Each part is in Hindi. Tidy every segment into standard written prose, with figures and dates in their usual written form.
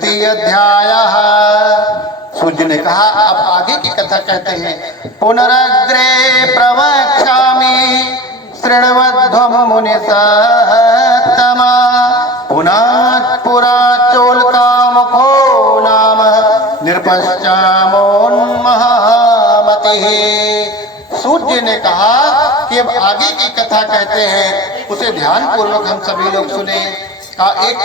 द्वितीय अध्यायः। सूर्य ने कहा अब आगे की कथा कहते हैं। पुनरग्रे प्रवक्ष्यामि शृण्वध्वं मुनिसत्तमा पुनः पुरा चोलकामुखो नाम निरपश्चामोन्महामतिः। सूर्य ने कहा कि अब आगे की कथा कहते हैं, उसे ध्यान पूर्वक हम सभी लोग सुने। का एक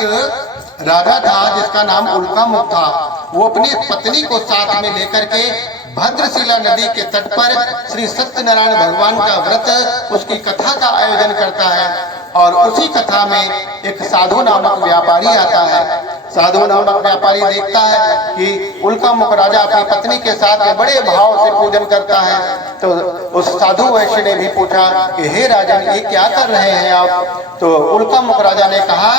राजा था जिसका नाम उल्कामुख था। वो अपनी पत्नी को साथ में लेकर के भद्रशिला नदी के तट पर श्री सत्यनारायण भगवान का व्रत, उसकी कथा का आयोजन करता है। और उसी कथा में एक साधु नामक व्यापारी आता है। साधु नामक व्यापारी देखता है कि उल्कामुख राजा अपनी पत्नी के साथ में बड़े भाव से पूजन करता है। तो उस साधु वैश्य ने भी पूछा कि हे राजन, ये क्या कर रहे हैं आप? तो उल्कामुख राजा ने कहा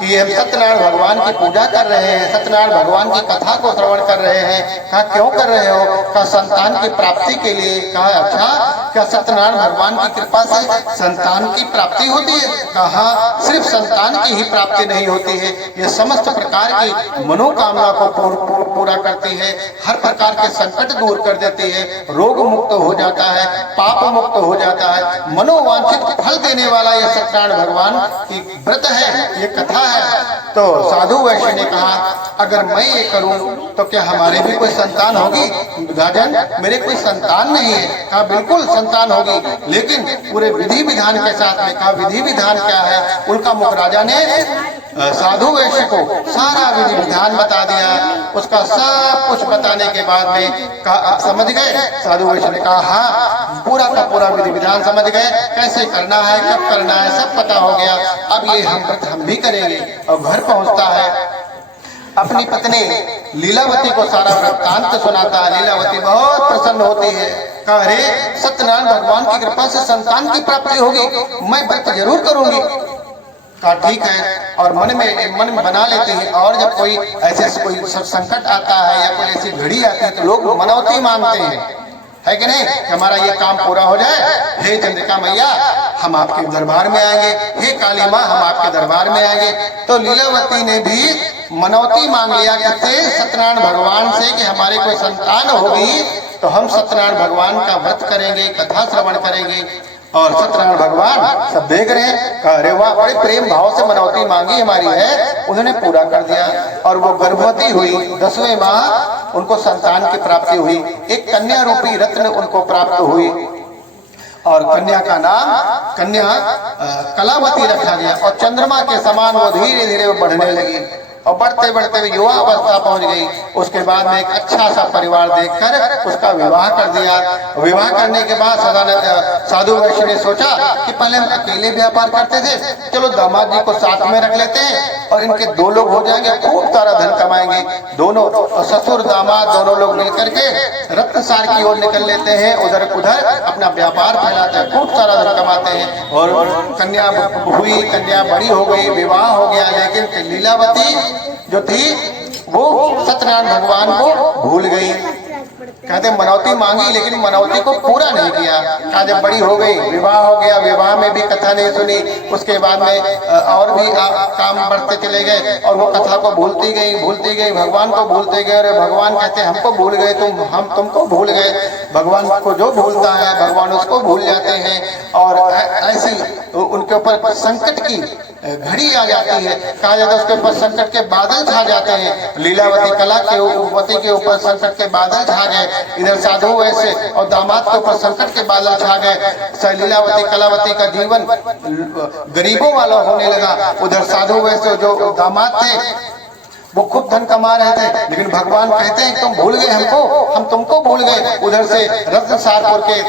कि हम सत्यनारायण भगवान की पूजा कर रहे हैं, सत्यनारायण भगवान की कथा को श्रवण कर रहे हैं। कहा क्यों कर रहे हो? कहा संतान की प्राप्ति के लिए। कहा अच्छा, क्या सत्यनारायण भगवान की कृपा से संतान की प्राप्ति होती है? कहा सिर्फ संतान की ही प्राप्ति नहीं होती है, ये समस्त प्रकार की मनोकामना को पूरा करती है, हर प्रकार के संकट दूर कर देती है, रोग मुक्त हो जाता है, पाप मुक्त हो जाता है, मनोवांछित फल देने वाला ये सत्यनारायण भगवान की व्रत है, ये कथा है। तो साधु वैश्य ने कहा अगर मैं ये करूं तो क्या हमारे भी कोई संतान होगी? राजन, मेरे कोई संतान नहीं है। कहा बिल्कुल संतान होगी, लेकिन पूरे विधि विधान के साथ में। कहा विधि विधान क्या है? उल्कामुख राजा ने साधु वैश्य को सारा विधि विधान बता दिया। उसका सब कुछ बताने के बाद में कहा आप समझ गए? साधु वैश्य ने कहा हाँ, पूरा का पूरा विधि विधान समझ गए, कैसे करना है, कब करना है, सब पता हो गया। अब ये हम भी करेंगे। और घर पहुंचता है, अपनी पत्नी लीलावती को सारा वृत्तांत सुनाता है। लीलावती बहुत प्रसन्न होती है। कहा अरे सत्यनारायण भगवान की कृपा से संतान की प्राप्ति होगी, मैं व्रत जरूर करूंगी। कहा ठीक है। और मन में बना लेते हैं। और जब कोई ऐसे कोई संकट आता है या कोई ऐसी घड़ी आती है तो लोग मनौती मांगते हैं, है कि नहीं? हमारा ये काम पूरा हो जाए। हे चंद्रिका मैया, हम आपके दरबार में आएंगे। हे काली माँ, हम आपके दरबार में आएंगे। तो लीलावती ने भी मनौती मांग लिया किससे? सत्यनारायण भगवान से कि हमारे कोई संतान होगी तो हम सत्यनारायण भगवान का व्रत करेंगे, कथा श्रवण करेंगे। और सत्यनारायण भगवान सब देख रहे हैं। अरे वाह, बड़े प्रेम भाव से मनौती मांगी हमारी है, उन्होंने पूरा कर दिया। और वो गर्भवती हुई, 10वें माह उनको संतान की प्राप्ति हुई। एक कन्या रूपी रत्न उनको प्राप्त हुई और कन्या का नाम कन्या कलावती रखा गया। और चंद्रमा के समान वो धीरे धीरे बढ़ने लगी और बढ़ते बढ़ते युवा अवस्था पहुंच गई। उसके बाद में एक अच्छा सा परिवार देखकर उसका विवाह कर दिया। विवाह करने के बाद साधु वैश्य ने सोचा कि पहले हम अकेले व्यापार करते थे, चलो दामाद जी को साथ में रख लेते हैं और इनके 2 लोग हो जाएंगे, खूब सारा धन कमाएंगे। दोनों ससुर दामाद दोनों लोग मिलकर के रत्नसार की ओर निकल लेते हैं, उधर उधर अपना व्यापार फैलाते हैं, खूब सारा धन कमाते हैं। और कन्या हुई, कन्या बड़ी हो गई, विवाह हो गया। लेकिन लीलावती जो थी वो सत्यनारायण भगवान को भूल गई। कहते मनौती मांगी लेकिन मनौती को पूरा नहीं किया। कहा जब बड़ी हो गई, विवाह हो गया, विवाह में भी कथा नहीं सुनी। उसके बाद में और भी काम बढ़ते चले गए और वो कथा को भूलती गई, भगवान को भूलते गए। और भगवान कहते हमको भूल गए, हम तुमको भूल गए। भगवान को जो भूलता है भगवान उसको भूल जाते हैं। और ऐसी उनके ऊपर संकट की घड़ी आ जाती है। कहा जाता है उसके ऊपर संकट के बादल छा जाते हैं। लीलावती कला के के ऊपर संकट के बादल छा गए। इधर साधु वैसे और दामाद के ऊपर संकट के बादल छा गए। लीलावती कलावती का जीवन गरीबों वाला होने लगा। उधर साधु वैसे जो दामाद थे वो खूब धन कमा रहे थे, लेकिन भगवान कहते हैं तुम भूल गए हमको, हम तुमको भूल गए। उधर से रत्नसारपुर के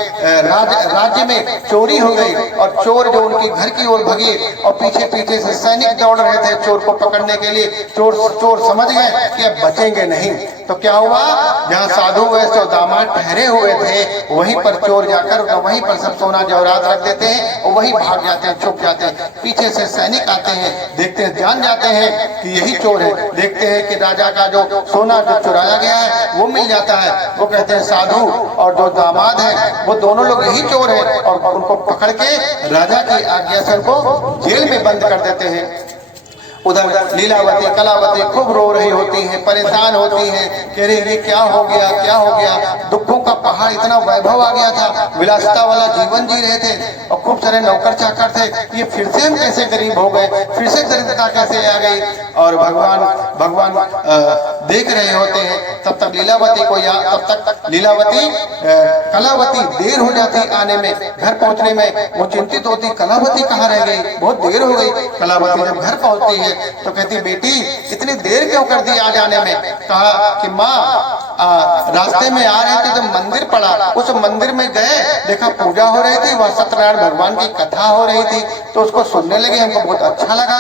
राज्य में चोरी हो गई और चोर जो उनकी घर की ओर भगे और पीछे पीछे से सैनिक दौड़ रहे थे चोर को पकड़ने के लिए। चोर समझ गए कि अब बचेंगे नहीं। तो क्या हुआ, जहाँ साधु वैसे दामाद ठहरे हुए थे वहीं पर चोर जाकर वहीं पर सब सोना जवाहरात रख देते हैं और वहीं भाग जाते हैं, छुप जाते हैं। पीछे से सैनिक आते हैं, देखते हैं, जान जाते हैं कि यही चोर है। देखते हैं कि राजा का जो सोना जो चुराया गया है वो मिल जाता है। वो कहते हैं साधु और जो दामाद है वो दोनों लोग यही चोर है और उनको पकड़ के राजा की आज्ञा से उनको जेल में बंद कर देते हैं। उधर लीलावती कलावती खूब रो रही होती हैं, परेशान होती हैं कि अरे ये क्या हो गया, क्या हो गया। दुखों का पहाड़, इतना वैभव आ गया था, विलासिता वाला जीवन जी रहे थे और खूब सारे नौकर चाकर थे, ये फिर से हम कैसे गरीब हो गए, फिर से दरिद्रता कैसे आ गई। और भगवान देख रहे होते हैं। तब तक लीलावती को कलावती देर हो जाती आने में, घर पहुंचने में। वो चिंतित होती, कलावती कहाँ रह गई, बहुत देर हो गई। कलावती जब घर पहुंचती है तो कहती, बेटी इतनी देर क्यों कर दी आ जाने में। कहा कि माँ रास्ते में आ रहे थे तो मंदिर पड़ा, उस मंदिर में गए, देखा पूजा हो रही थी, वह सत्यनारायण भगवान की कथा हो रही थी, तो उसको सुनने लगे, हमको बहुत अच्छा लगा।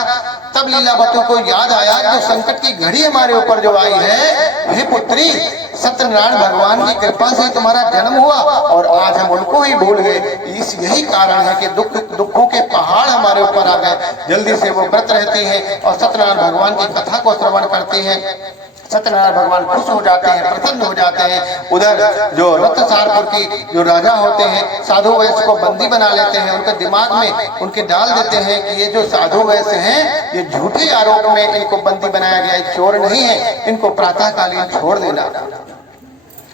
तब लीलावती को याद आया जो संकट की घड़ी हमारे ऊपर जो आई है, हे पुत्री, सत्यनारायण भगवान की कृपा से तुम्हारा जन्म हुआ और आज हम उनको ही भूल गए। यही कारण है कि दुखों के पहाड़ हमारे ऊपर आ गए। जल्दी से वो व्रत रहती हैं और सत्यनारायण भगवान की कथा को श्रवण करती हैं। सत्यनारायण भगवान खुश हो जाते हैं, प्रसन्न हो जाते हैं। उधर जो रत्नसारपुर की जो राजा होते हैं, साधु वैश्य को बंदी बना लेते हैं, उनके दिमाग में उनके डाल देते हैं कि ये जो साधु वैश्य हैं, ये झूठे आरोप में इनको बंदी बनाया गया है, चोर नहीं है, इनको प्रातःकालीन छोड़ देना।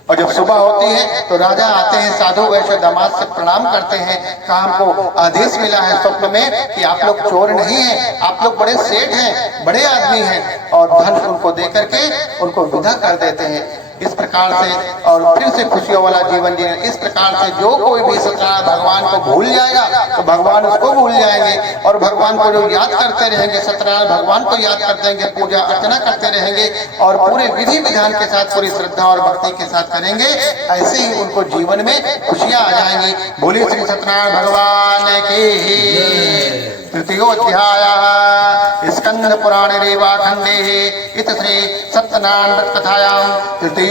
और जब सुबह होती है तो राजा आते हैं, साधु वैश्य दामाद से प्रणाम करते हैं, कहा हमको आदेश मिला है स्वप्न में कि आप लोग चोर नहीं हैं, आप लोग बड़े सेठ हैं, बड़े आदमी हैं, और धन उनको दे करके उनको विदा कर देते हैं। इस प्रकार से और फिर से खुशियों वाला जीवन जीने। इस प्रकार से जो कोई भी सत्यनारायण भगवान को भूल जाएगा तो भगवान उसको भूल जाएंगे, और भगवान को जो याद करते रहेंगे, सत्यनारायण भगवान को याद करते रहेंगे, पूजा अर्चना करते रहेंगे और पूरे विधि विधान के साथ, पूरी श्रद्धा और भक्ति के साथ करेंगे, ऐसे ही उनको जीवन में खुशियां आ जाएंगी। बोलिए श्री सत्यनारायण भगवान की। तृतीयोऽध्यायः स्कंद पुराणे रेवाखंडे इत श्री सत्यनारायण कथायां तृतीयोऽध्यायः।